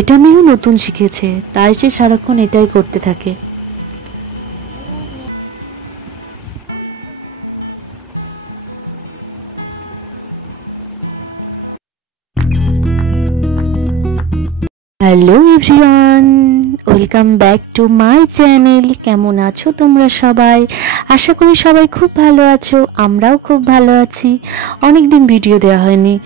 এটা মেয়েও নতুন শিখেছে, তাই সে সারাক্ষণ এটাই করতে থাকে। Hello everyone, welcome back to my channel. কেমন আছো তোমরা সবাই? আশা করি সবাই খুব ভালো আছো, আমরাও খুব ভালো আছি। অনেক দিন ভিডিও দেওয়া হয়নি,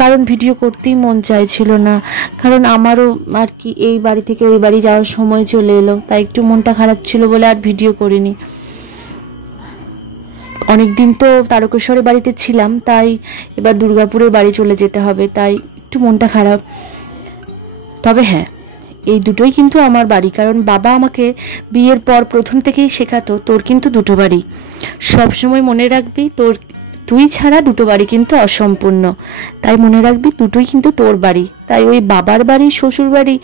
কারণ ভিডিও করতেই মন চাইছিল না। কারণ আমারও আর কি এই বাড়ি থেকে ওই বাড়ি যাওয়ার সময় চলে এলো, তাই একটু মনটা খারাপ ছিল বলে আর ভিডিও করিনি। অনেক দিন তো তারকেশ্বরের বাড়িতে ছিলাম, তাই এবার দুর্গাপুরের বাড়ি চলে যেতে হবে, তাই একটু মনটা খারাপ। তবে হ্যাঁ, এই দুটোই কিন্তু আমার বাড়ি, কারণ বাবা আমাকে বিয়ের পর প্রথম থেকেই শেখাতো তোর কিন্তু দুটো বাড়ি, সবসময় মনে রাখবি তুই ছাড়া দুটো বাড়ি কিন্তু অসম্পূর্ণ, তাই মনে রাখবি দুটোই কিন্তু তোর বাড়ি। তাই ওই বাবার বাড়ি, শ্বশুর বাড়ি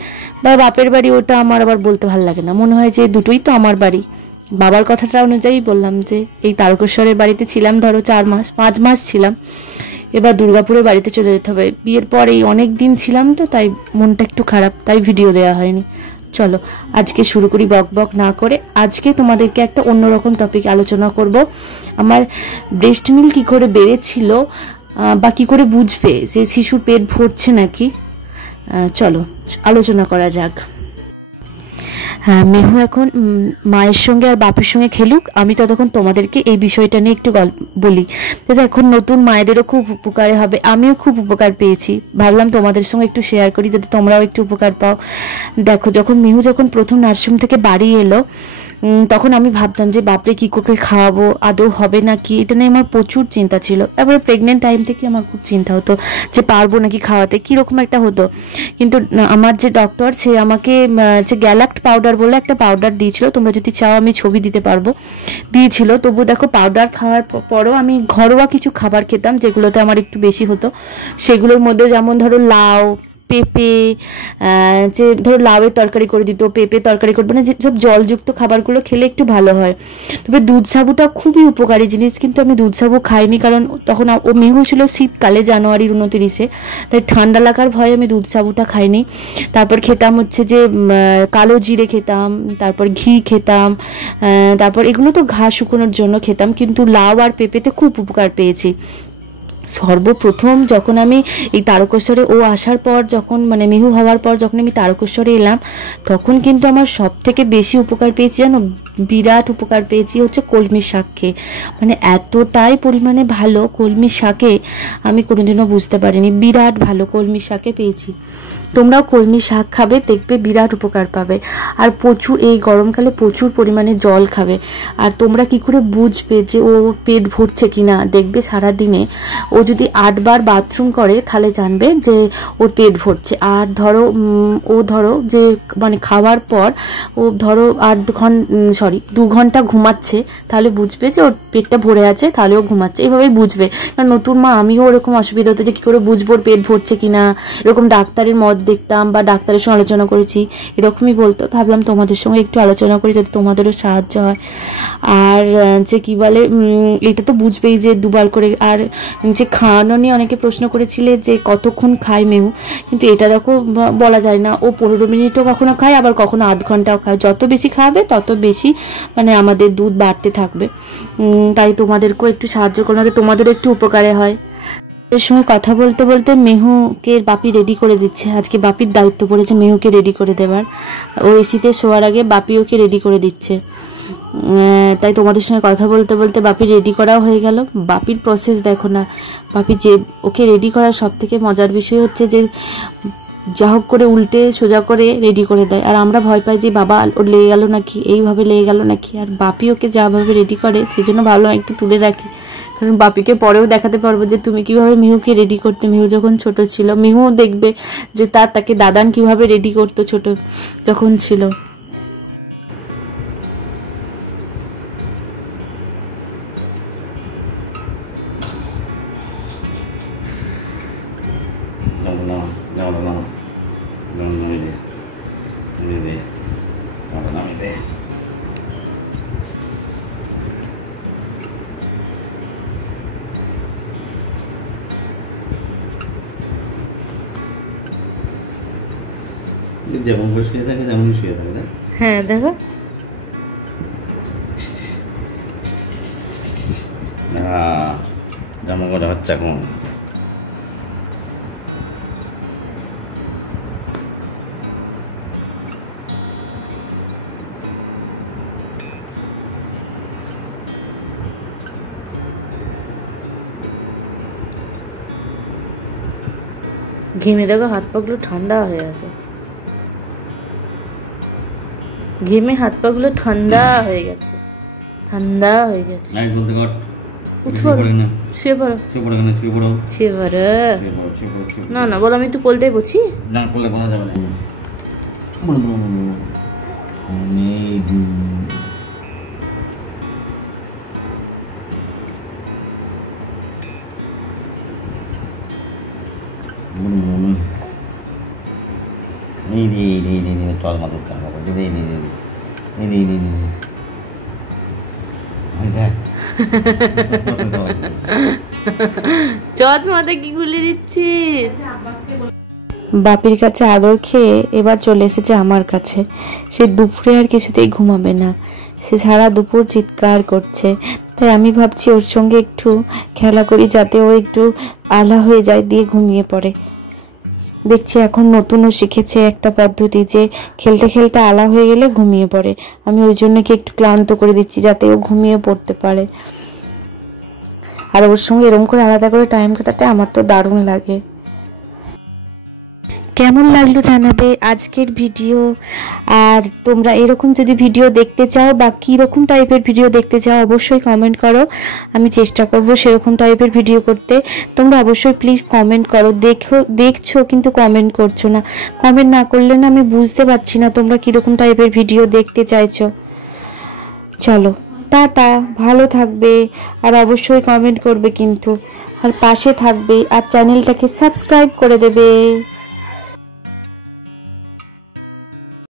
বা বাপের বাড়ি ওটা আমার আবার বলতে ভালো লাগে না, মনে হয় যে দুটোই তো আমার বাড়ি। বাবার কথাটা অনুযায়ী বললাম যে এই তারকেশ্বরের বাড়িতে ছিলাম ধরো 5 মাস ছিলাম, এবার দুর্গাপুরের বাড়িতে চলে যেতে হবে। বিয়ের পর এই অনেক দিন ছিলাম তো, তাই মনটা একটু খারাপ, তাই ভিডিও দেওয়া হয়নি। চলো আজকে শুরু করি বক বক না করে। আজকে তোমাদেরকে একটা অন্যরকম টপিক আলোচনা করব। আমার ব্রেস্ট মিল্ক কী করে বেড়েছিল বা কী করে বুঝবে যে শিশুর পেট ভরছে নাকি, চলো আলোচনা করা যাক। হ্যাঁ, মেহু এখন মায়ের সঙ্গে আর বাপের সঙ্গে খেলুক, আমি ততক্ষণ তোমাদেরকে এই বিষয়টা নিয়ে একটু বলি। তো এখন নতুন মায়েদেরও খুব উপকারে হবে, আমিও খুব উপকার পেয়েছি, ভাবলাম তোমাদের সঙ্গে একটু শেয়ার করি যাতে তোমরাও একটু উপকার পাও। দেখো, যখন মেহু প্রথম নার্সিং থেকে বাড়ি এলো, তখন আমি ভাবতাম যে বাপরে কী করে খাওয়াবো, আদৌ হবে না কি, এটা নিয়ে আমার প্রচুর চিন্তা ছিল। তারপরে প্রেগনেন্ট টাইম থেকে আমার খুব চিন্তা হতো যে পারবো নাকি খাওয়াতে, কীরকম একটা হতো। কিন্তু আমার যে ডক্টর, সে আমাকে যে গ্যালাক্ট পাউডার বলে একটা পাউডার দিয়েছিল, তোমরা যদি চাও আমি ছবি দিতে পারবো, দিয়েছিল। তবু দেখো, পাউডার খাওয়ার পরও আমি ঘরোয়া কিছু খাবার খেতাম যেগুলোতে আমার একটু বেশি হতো। সেগুলোর মধ্যে যেমন ধরো লাউ, পেঁপে, যে ধরো লাউয়ের তরকারি করে দিত, পেঁপে তরকারি করবে না, যেসব জলযুক্ত খাবারগুলো খেলে একটু ভালো হয়। তবে দুধ সাবুটা খুবই উপকারী জিনিস, কিন্তু আমি দুধ সাবু খাইনি, কারণ তখন ও মেহু ছিল শীতকালে, জানুয়ারির 29-এ, তাই ঠান্ডা লাগার ভয়ে আমি দুধ সাবুটা খাইনি। তারপর খেতাম হচ্ছে যে কালো জিরে খেতাম, তারপর ঘি খেতাম, তারপর এগুলো তো ঘা শুকোনোর জন্য খেতাম, কিন্তু লাউ আর পেঁপেতে খুব উপকার পেয়েছি। সর্বপ্রথম যখন আমি এই তারকেশ্বরে ও আসার পর, যখন মানে মিহু হওয়ার পর যখন আমি তারকেশ্বরে এলাম, তখন কিন্তু আমার সব থেকে বেশি উপকার পেয়েছি, জানো, বিরাট উপকার পেয়েছি হচ্ছে কলমি শাক খেয়ে। মানে এতটাই পরিমাণে ভালো কলমি শাকে আমি কোনোদিনও বুঝতে পারিনি, বিরাট ভালো কলমি শাকে পেয়েছি। তোমরাও কলমি শাক খাবে, দেখবে বিরাট উপকার পাবে। আর প্রচুর এই গরমকালে প্রচুর পরিমাণে জল খাবে। আর তোমরা কি করে বুঝবে যে ও পেট ভরছে কিনা, দেখবে সারাদিনে ও যদি 8 বার বাথরুম করে তাহলে জানবে যে ওর পেট ভরছে। আর ধরো যে মানে খাওয়ার পর ও ধরো 2 ঘন্টা ঘুমাচ্ছে, তাহলে বুঝবে যে ওর পেটটা ভরে আছে, তাহলে ও ঘুমাচ্ছে, এইভাবেই বুঝবে। কারণ নতুন মা আমিও ওরকম অসুবিধা হতো যে কী করে বুঝবো ওর পেট ভরছে কিনা, এরকম ডাক্তারের মত দেখতাম বা ডাক্তারের সঙ্গে আলোচনা করেছি, এরকমই বলতো। ভাবলাম তোমাদের সঙ্গে একটু আলোচনা করি যাতে তোমাদেরও সাহায্য হয়। আর যে কি বলে, এটা তো বুঝবেই যে 2 বার করে। আর যে খাওয়ানো নিয়ে অনেকে প্রশ্ন করেছিলে যে কতক্ষণ খায় মেহু, কিন্তু এটা দেখো বলা যায় না, ও 15 মিনিটও কখনো খায়, আবার কখনো আধ ঘন্টাও খায়। যত বেশি খাবে তত বেশি মানে আমাদের দুধ বাড়তে থাকবে। তাই তোমাদেরকেও একটু সাহায্য করলে তোমাদেরও একটু উপকারে হয়। এর সঙ্গে কথা বলতে বলতে মেহুকে বাপি রেডি করে দিচ্ছে। আজকে বাপির দায়িত্ব পড়েছে মেহুকে রেডি করে দেওয়ার। ও এসিতে শোয়ার আগে বাপি ওকে রেডি করে দিচ্ছে। তাই তোমাদের সঙ্গে কথা বলতে বলতে বাপি রেডি করাও হয়ে গেল। বাপির প্রসেস দেখো না, বাপি যে ওকে রেডি করার সব থেকে মজার বিষয় হচ্ছে যে যা হোক করে উল্টে সোজা করে রেডি করে দেয়। আর আমরা ভয় পাই যে বাবা ওর লেগে গেল নাকি, এইভাবে লেগে গেল নাকি। আর বাপি ওকে যাভাবে রেডি করে, সেই জন্য ভাবলাম একটু তুলে রাখি, কারণ বাপিকে পরেও দেখাতে পারবো যে তুমি কিভাবে মিহুকে রেডি করতে। মিহু যখন ছোট ছিল, মিহুও দেখবে যে তাকে দাদান কিভাবে রেডি করতো ছোট যখন ছিল। যেমন করে শুয়ে থাকে তেমনই শুয়ে থাকে না? হ্যাঁ দেখো যেমন করে হচ্ছে এখন। ঘেমে দেখো হাত পাগুলো ঠান্ডা হয়ে গেছে, ঘেমে হাত পাগুলো ঠান্ডা হয়ে গেছে, ঠান্ডা হয়ে গেছে। উঠে পড়ো, শুয়ে পড়ো, শুয়ে পড়ো। না না বলো, আমি একটু কোলটাই বলছি। না করলে বলা যাবে না। চল মাদুর চচ মাথা কি খুলে দিচ্ছি। বাপির কাছে আদর খেয়ে এবার চলে এসেছে আমার কাছে। সে দুপুরে আর কিছুতেই ঘুমাবে না, সে সারা দুপুর চিৎকার করছে। তাই আমি ভাবছি ওর সঙ্গে একটু খেলা করি, যাতে ও একটু আলা হয়ে যায়, দিয়ে ঘুমিয়ে পড়ে। দেখছি এখন নতুনও শিখেছে একটা পদ্ধতি, যে খেলতে খেলতে আলা হয়ে গেলে ঘুমিয়ে পড়ে। আমি ওই জন্য কি একটু ক্লান্ত করে দিচ্ছি, যাতে ও ঘুমিয়ে পড়তে পারে। আর ওর সঙ্গে এরকম করে আলাদা করে টাইম কাটাতে আমার তো দারুণ লাগে। কেমন লাগলো জানাবে আজকের ভিডিও। আর তোমরা এরকম যদি ভিডিও দেখতে চাও বা কীরকম টাইপের ভিডিও দেখতে চাও অবশ্যই কমেন্ট করো, আমি চেষ্টা করব সেরকম টাইপের ভিডিও করতে। তোমরা অবশ্যই প্লিজ কমেন্ট করো। দেখছো কিন্তু কমেন্ট করছো না, কমেন্ট না করলে না আমি বুঝতে পারছি না তোমরা কীরকম টাইপের ভিডিও দেখতে চাইছো। চলো টাটা, ভালো থাকবে, আর অবশ্যই কমেন্ট করবে কিন্তু, আর পাশে থাকবে, আর চ্যানেলটাকে সাবস্ক্রাইব করে দেবে।